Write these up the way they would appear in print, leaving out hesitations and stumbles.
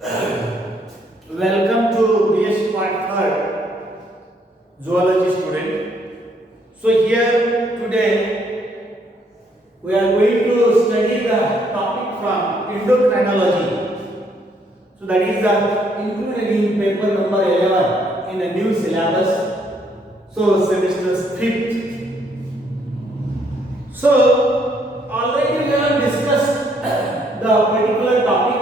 Welcome to BS Part 3rd Zoology student. So here today we are going to study the topic from endocrinology. So that is included in paper number 11 in the new syllabus. So semester 5th. So already we have discussed the particular topic.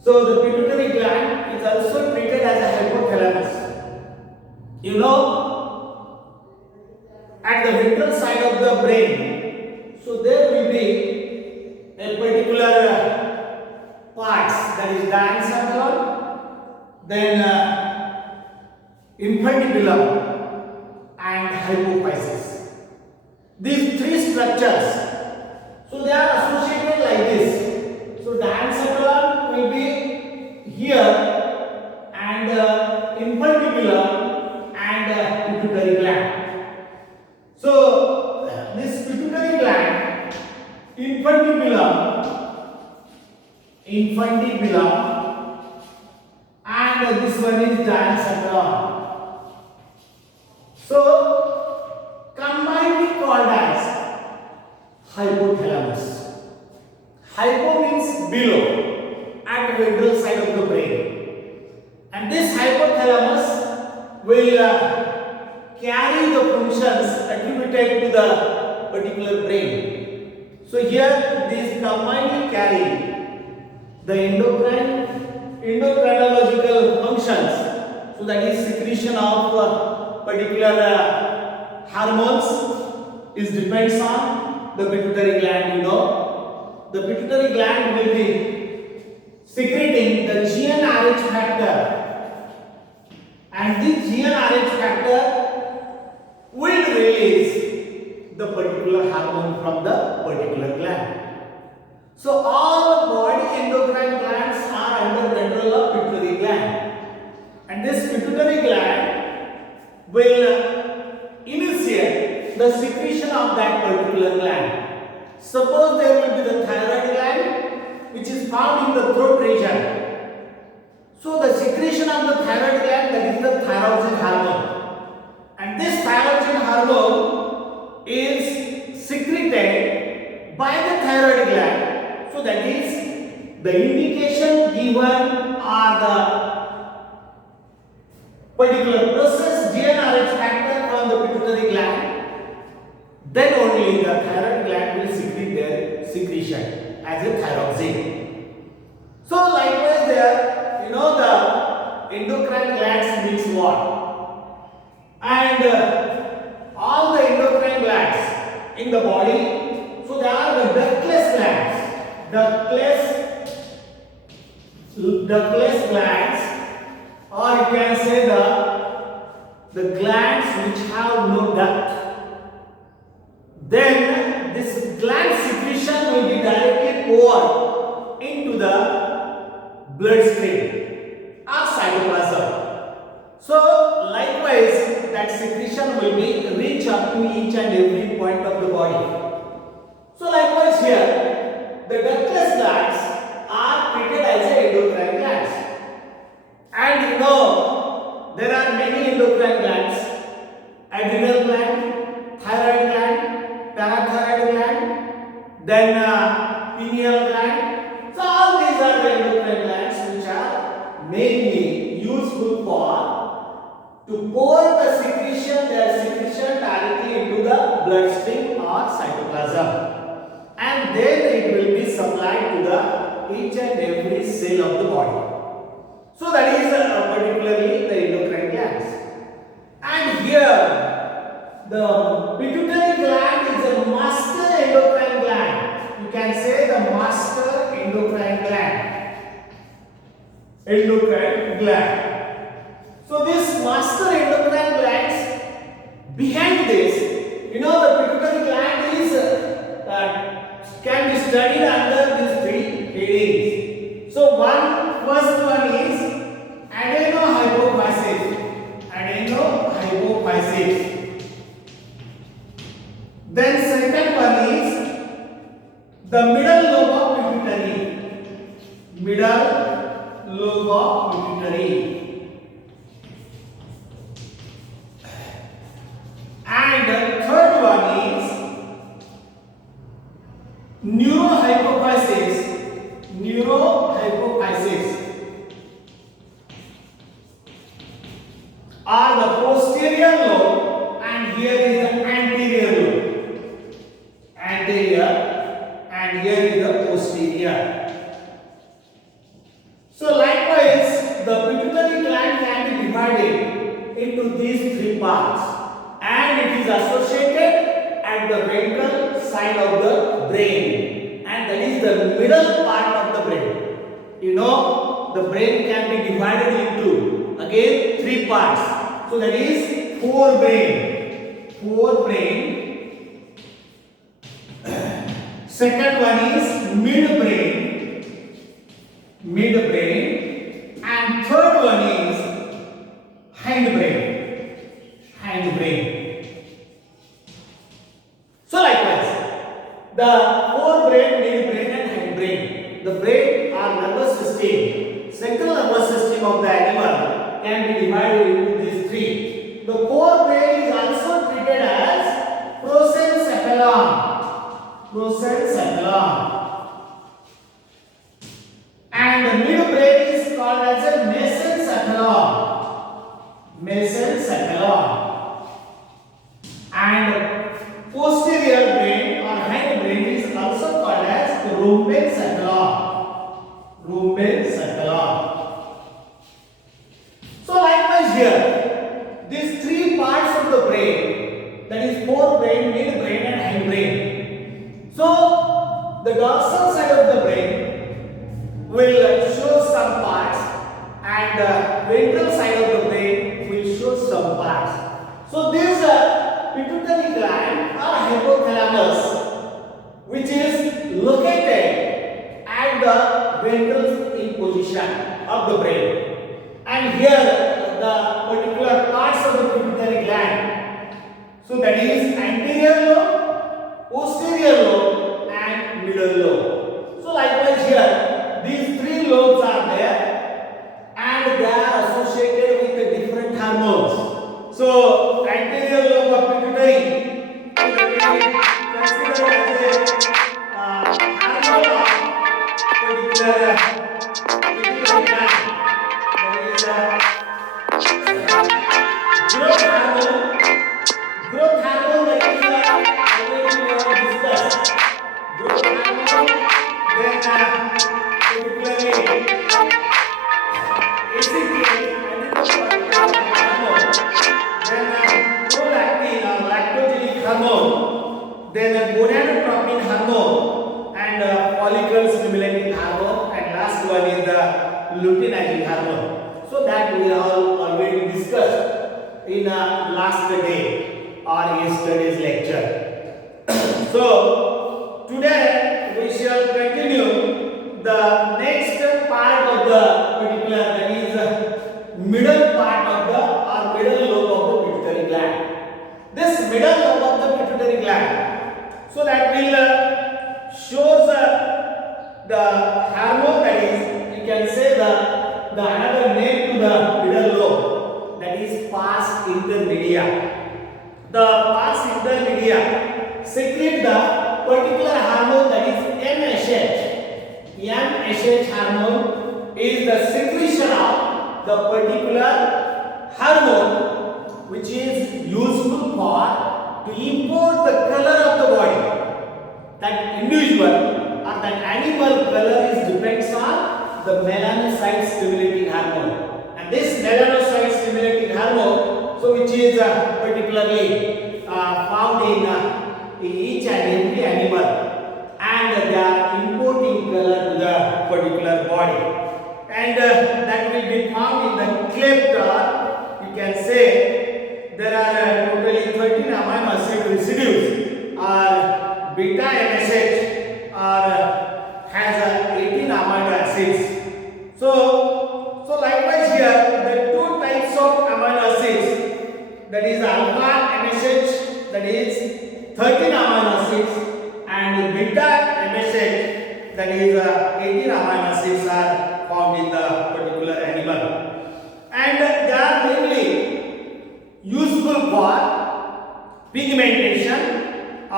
So the pituitary gland is also treated as a hypothalamus. You know, at the ventral side of the brain, so there will be a particular parts, that is diencephalon, then infundibulum and hypophysis. These three structures, so they are associated like this. So diencephalon will be here and infundibulum and pituitary gland. So this pituitary gland, infundibulum and this one is diencephalon. So combined called as hypothalamus. Hypo means below, at the ventral side of the brain. And this hypothalamus will carry the functions attributed to the particular brain. So here these combined carry the endocrinological functions. So that is secretion of particular hormones is depends on the pituitary gland, you know. The pituitary gland will be secreting the GnRH factor, and this GnRH factor will release the particular hormone from the particular gland. So all body endocrine glands are under control of pituitary gland, and this pituitary gland will initiate the secretion of that particular gland. Suppose there will be the thyroid gland which is found in the throat region. So the secretion of the thyroid gland, that is the thyroxine hormone. And this thyroxine hormone is secreted by the thyroid gland. So that is the indication given or the particular process GnRH factor from the pituitary gland. Then only the thyroid gland will secrete their secretion as a thyroxine. So likewise there, you know, the endocrine glands means what? And all the endocrine glands in the body, so they are the ductless glands. Ductless glands, or you can say the glands which have no duct. Then this gland secretion will be directly poured into the bloodstream or cytoplasm. So likewise that secretion will be reach up to each and every point of the body. So likewise here the ductless glands are treated as endocrine glands. And you know there are many endocrine glands: adrenal gland, thyroid gland, parathyroid gland, then pineal gland. So all these are the endocrine glands which are mainly useful for to pour the secretion, their secretion directly into the bloodstream or cytoplasm, and then it will be supplied to the each and every cell of the body. So that is particularly the endocrine glands. And here the pituitary gland is a master endocrine gland. You can say the master endocrine gland. So this master endocrine glands, behind this, you know, the pituitary gland is can be studied under these three headings. So first one is adenohypophysis. Then second one is the middle lobe of pituitary. middle lobe of pituitary. And the third one is neurohypophysis. Neurohypophysis are the posterior lobe, and here is the anterior lobe. Anterior, and here is the posterior. So likewise, the pituitary gland can be divided into these three parts, and it is associated at the ventral side of the brain, and that is the middle part of the brain. You know, the brain can be divided into again three parts. So that is forebrain. Second one is midbrain, and third one is hindbrain. So likewise, the forebrain, midbrain, and hindbrain. The brain or nervous system, central nervous system of the animal, can be divided into these three. The forebrain is also treated as prosencephalon. And the midbrain is called as a mesencephalon. And posterior brain or hindbrain is also called as rhombencephalon. So likewise here, these three parts of the brain, that is forebrain, midbrain, and hindbrain. So the dorsal side of the brain will show some parts, and the ventral side of the brain will show some parts. So this pituitary gland or hypothalamus, which is located at the ventral in position of the brain, and here the particular parts of the pituitary gland. So that is anterior lobe, posterior lobe, and middle lobe. So likewise here, these three lobes are there, and they are associated with the different hormones. So anterior lobe of pituitary is considered as a hormone of particular pituitary gland. That is growth hormone. Growth hormone, that is already we have discussed. Growth hormone, then particularly ACTH, hormone, then prolactin or lactogenic hormone, then gonadotropin hormone, and follicle stimulating hormone, and last one is the luteinizing hormone. So that we have already discussed in last day or yesterday's lecture. So today we shall continue the next part of the particular, that is middle part of the or middle lobe of the pituitary gland. This middle lobe of the pituitary gland, so that will shows the hormone, that is, you can say the another name to the middle lobe, that is pars intermedia. The pars intermedia secrete the particular hormone, that is MSH. MSH hormone is the secretion of the particular hormone which is useful for to import the color of the body. That individual or that animal color is depends on the melanocyte stimulating hormone. And this melanocyte stimulating hormone, so which is particularly found in each and every animal, and they are importing color to the particular body, and that will be found in the cleft, or you can say there are totally 13 amino acid residues, or beta MSH or has 18 amino acids. So likewise here the two types of amino acids, that is alpha MSH, that is 13 amino acids, and beta MSH, that is 18 amino acids are found in the particular animal, and they are mainly useful for pigmentation,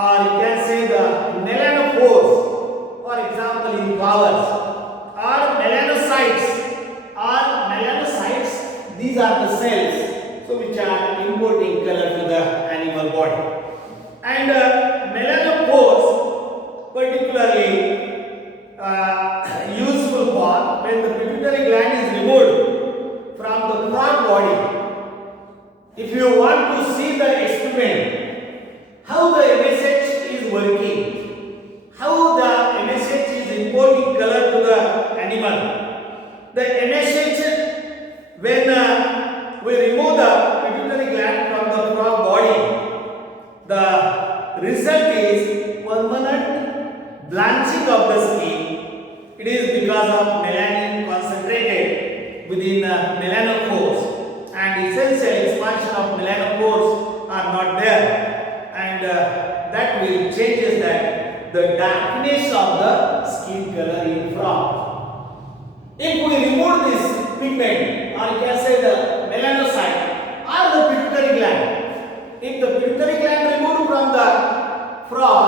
or you can say the melanophores, for example in flowers, or melanocytes. These are the cells so which are importing color to the animal body, and melanophores particularly useful for when the pituitary gland is removed from the frog body. If you want to see the experiment, how the MSH is working, how the MSH is importing color to the animal. The MSH, when we remove the pituitary gland from the frog body, the result is permanent blanching of the skin. It is because of melanin concentrated within melanophores, and essential expansion of melanophores are not there, and that will changes the darkness of the skin color in frog. If we remove this pigment, or you can say the melanocyte or the pituitary gland, if the pituitary gland removed from the frog,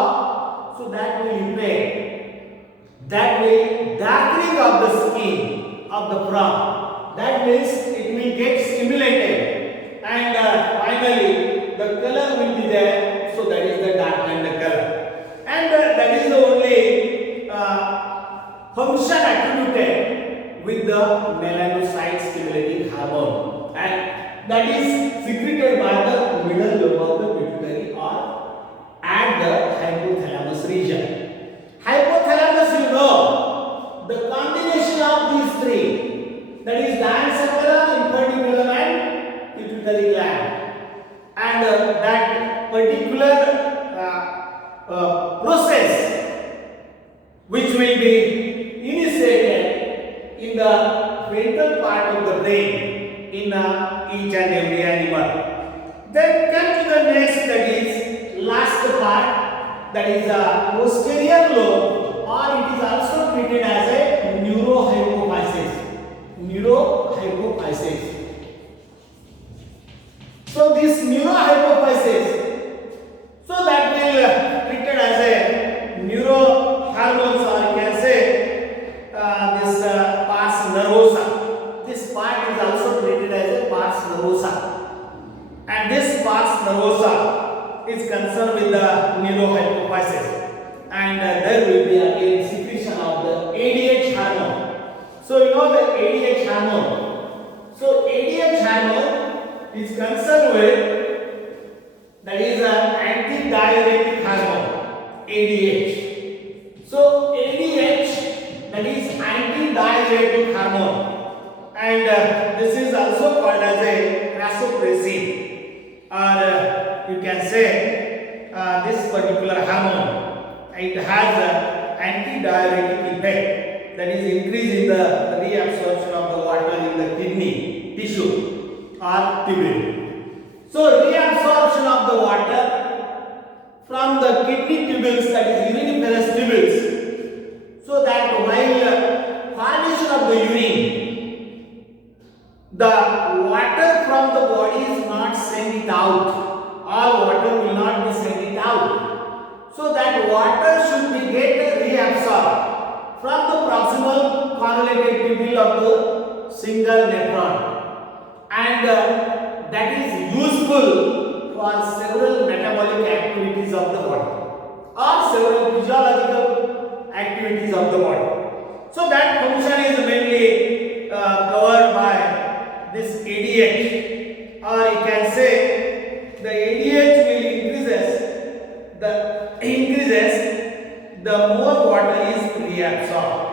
so that will impair, that will darkening of the skin of the frog. That means it will get stimulated, and finally the color will be there. So that is the darkened color, and that is the only function attributed with the melanocyte stimulating hormone, and that is secreted by the middle lobe of the pituitary or at the hypothalamus region. Hypothalamus, you know, the combination of these three, that is diencephalon, infundibulum and pituitary gland, and that particular process which will be initiated in the ventral part of the brain in each and every animal. Then come to the next, that is last part, that is posterior lobe, or it is also treated as a neurohypophysis. So this neurohypophysis, so that will treated as a neurohormones, or you can say this pars nervosa. This part is also treated as a pars nervosa, and this pars nervosa is concerned with the neurohypophysis, and there will be again secretion of the ADH hormone. So you know the ADH hormone. So ADH hormone is concerned with, that is an antidiuretic hormone, ADH. So ADH, that is antidiuretic hormone, and this is also called as a vasopressin, or you can say this particular hormone, it has an antidiuretic effect, that is increasing the reabsorption of the water in the kidney tissue or tubule. So reabsorption of the water from the kidney tubules, that is uriniferous tubules, so that while formation of the urine, the water from the body is not sent it out, all water will not be sent it out. So that water should be get reabsorbed from the proximal correlated tubule of the single nephron, and that is useful for several metabolic activities of the body or several physiological activities of the body. So that function is mainly covered by this ADH, or you can say the ADH will increases the more water is reabsorbed.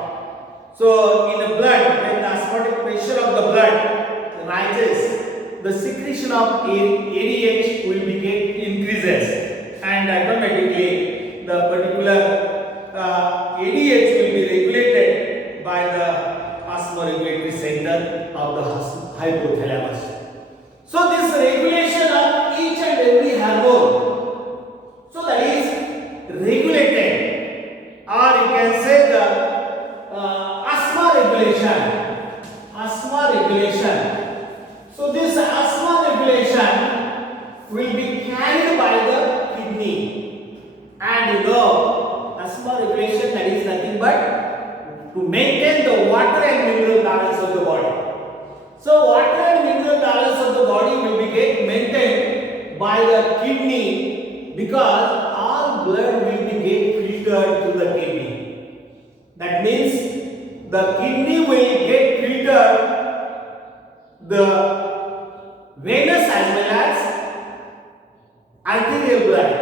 So in the blood, when the osmotic pressure of the blood rises, the secretion of ADH will increases, and automatically the particular ADH will be regulated by the osmoregulatory center of the hypothalamus. So this regulation of each and every hormone, so that is regulated, or you can say the regulation. Asthma regulation. So this asthma regulation will be carried by the kidney. And asthma regulation, that is nothing but to maintain the water and mineral balance of the body. So water and mineral balance of the body will be maintained by the kidney, because all blood will be filtered to the kidney. That means the kidney will get filtered the venous as well as arterial blood,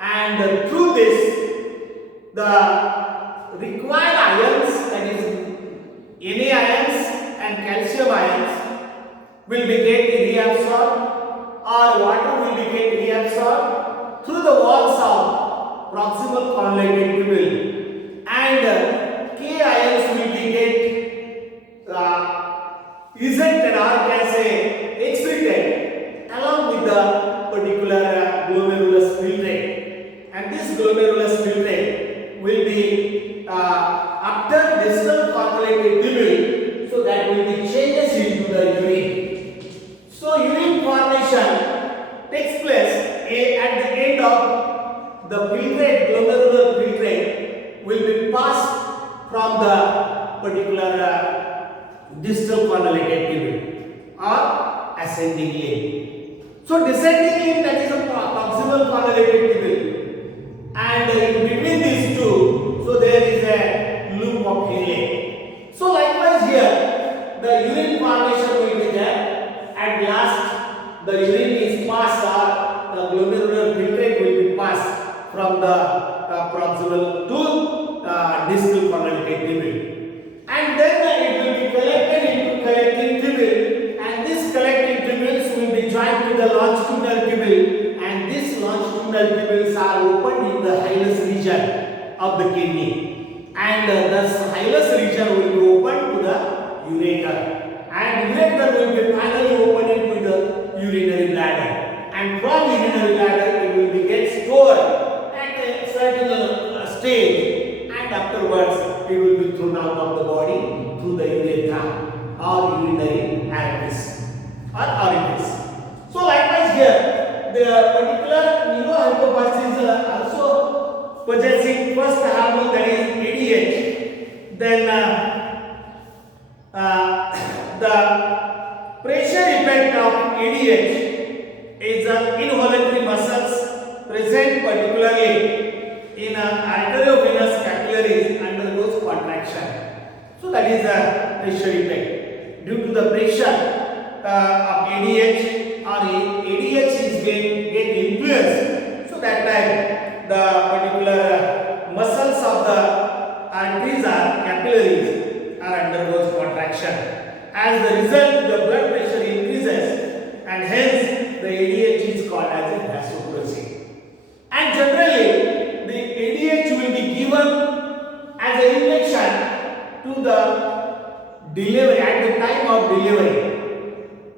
and through this the required ions, that is Na ions and calcium ions, will be get reabsorbed, or water will be get reabsorbed through the walls of proximal convoluted tubule, and K ions will be get ejected, or can say excreted along with the particular glomerulus filtrate, and this glomerulus filtrate will be after distal convoluted tubule, so that will be changes into the urine. So urine formation takes place at the end of the filtrate, glomerular filtrate will be passed from the particular distal convoluted tubule or ascending limb. So descending limb, that is a proximal convoluted tubule, and in between these two, so there is a loop of Henle. So likewise here, the urine formation will be there. At last, the urine is passed, or the glomerular filtrate will be passed from the proximal to distal convoluted tubule, and then it will be collected into collecting tubule, and this collecting tubules will be joined to the longitudinal tubule, and these longitudinal tubules are opened in the hilus region of the kidney, and thus hilus region will be opened to the ureter, and ureter will be finally opened into the urinary bladder, and from urinary bladder it will be get stored at a certain stage, and afterwards it will be thrown out of the body through the urethra or urinary orifice or orifice. So likewise here, the particular neurohypophysis is also possessing first hormone, that is ADH. Then the pressure effect of ADH is involuntary muscles present particularly in arteriovenous capillaries undergoes contraction. So that is the pressure effect. Due to the pressure of ADH, or ADH is get influenced, so that time the particular muscles of the arteries or capillaries are undergoes contraction. As the result, the blood pressure increases, and hence the ADH is called as a vasopressin. And generally, the ADH will be given as an injection to the delivery, at the time of delivery.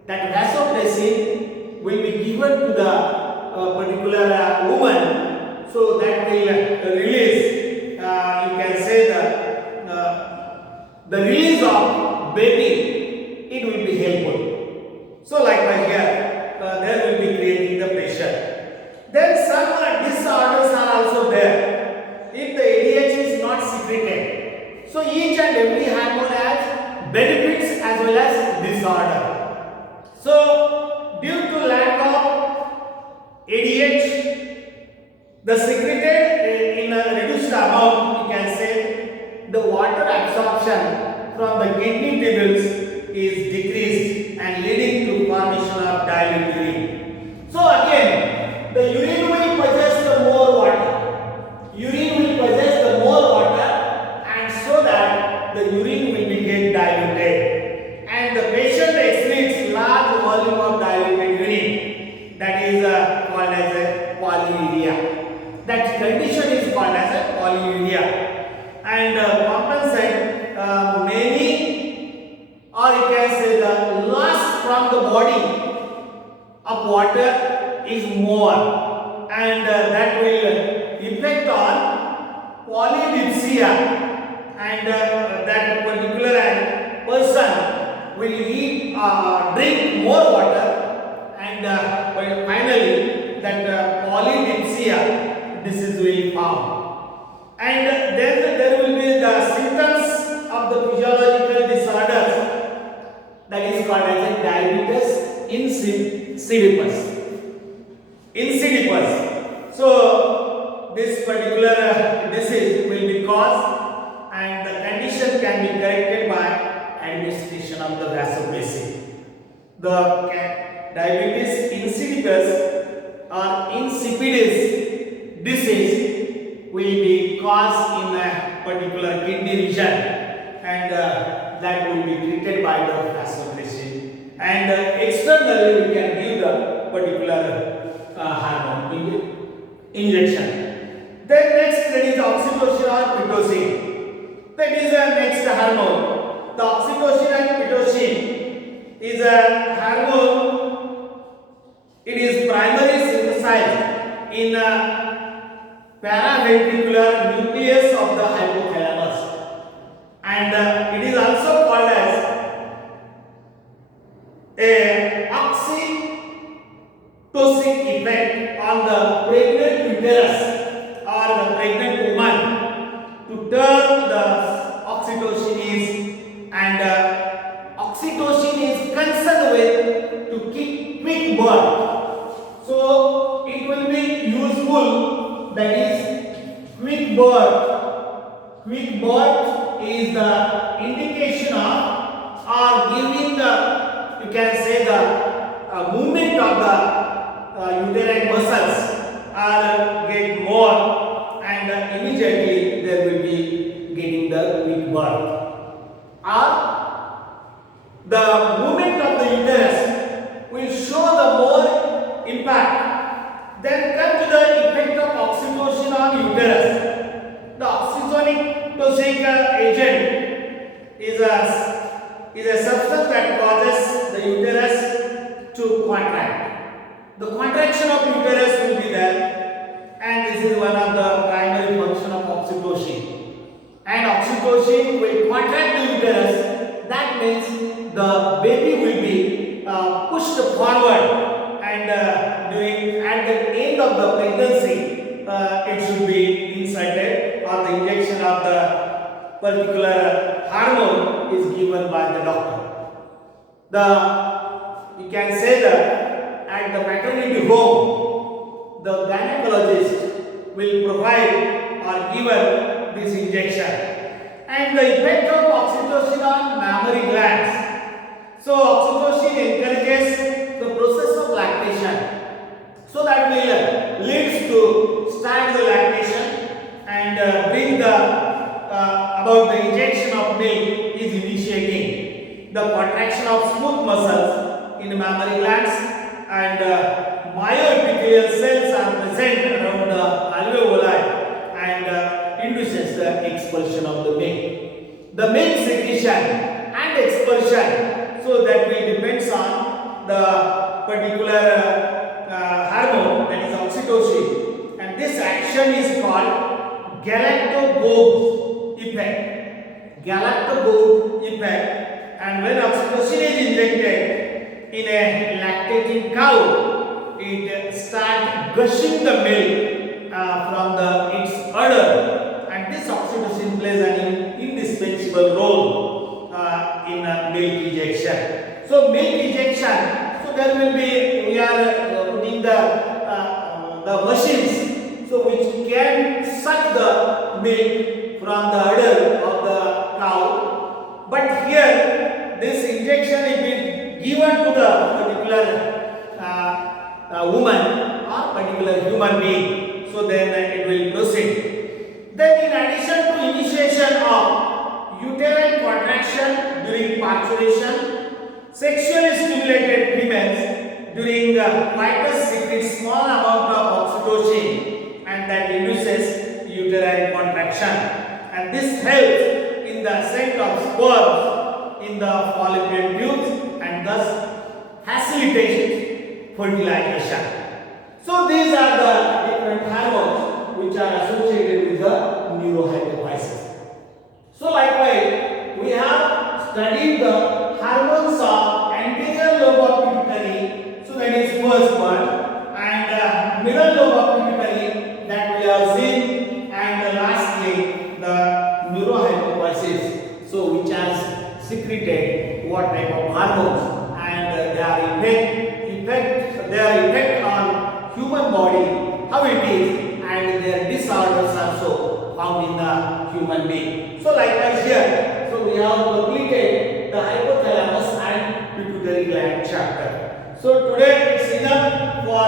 That vasopressin will be given to the particular woman, so that will release, you can say the release of baby, it will be helpful. So likewise here, there will be creating the pressure. Then some disorders are also there. If the ADH is not secreted, so each and every hormone has benefits as well as disorder. So due to lack of ADH, the secreted in a reduced amount, you can say the water absorption from the kidney tubules is decreased and leading to formation of dilute urine. So again, the urine will possess the more water. Urine will possess the more water, and so that the urine will be get diluted, and the patient excretes large volume of diluted urine. That is called as a polyuria. That condition is called as a polyuria, and compensate many, or you can say the loss from the body of water is more, and that will affect on polydipsia, and that particular person will eat, drink more water, and well, finally that polydipsia disease will form. And then there will be the symptoms of the physiological disorders, that is called as a diabetes insipidus. Insipidus. So this particular disease will be caused, and the condition can be corrected by administration of the vasopressin. The diabetes insipidus or insipidus disease will be caused in a particular kidney region, and that will be treated by the vasopressin. And externally we can give the particular hormone injection. Then next, that is oxytocin or pitocin. That is next hormone. The oxytocin and pitocin is a hormone. It is primarily synthesized in paraventricular nucleus of the hypothalamus, and it is also called as a oxytocin effect on the pregnant uterus or the pregnant woman to turn the oxytocin is, and oxytocin is concerned with to keep quick birth. So it will be useful, that is quick birth. Quick birth is the indication of or giving the, you can say, the movement of the uterine muscles are get more, and immediately there will be getting the quick birth. Or the movement of the uterus will show the more impact. Then come to the effect of oxytocin on uterus. The oxytocin agent is a substance that causes the uterus to contract. The contraction of uterus will be there, and this is one of the primary function of oxytocin. And oxytocin will contract the uterus. That means the baby will be pushed forward, and at the end of the pregnancy, it should be inserted, or the injection of the particular hormone is given by the doctor. You can say that at the maternity home, the gynecologist will provide or give this injection. And the effect of oxytocin on mammary glands. So oxytocin encourages the process of lactation. So that will leads to start the lactation, and bring the about the injection of milk is initiating the contraction of smooth muscles in mammary glands, and myoepithelial cells are present around the alveoli, and induces the expulsion of the milk. The milk secretion and expulsion, so that will depends on the particular hormone, that is oxytocin, and this action is called galactose effect. Galactose effect, and when oxytocin is injected in a lactating cow, it starts gushing the milk from its udder, and this oxytocin plays an indispensable role in milk ejection. So milk ejection, so there will be, we are putting the machines, so which can suck the milk from the udder of the cow. But here this injection is being given to the particular woman or particular human being, so then it will proceed. Then in addition to initiation of uterine contraction during parturition, sexually stimulated females during coitus secrete small amount of oxytocin, and that induces uterine contraction, and this helps in the ascent of sperm in the fallopian tubes, and thus facilitates fertilization. So these are the different hormones which are associated with the neurohypophysis. So likewise, we have studied the seen, and lastly the neurohypophysis, so which has secreted what type of hormones, and their effect on human body, how it is, and their disorders also found in the human being. So likewise here, so we have completed the hypothalamus and pituitary gland chapter. So today it's enough for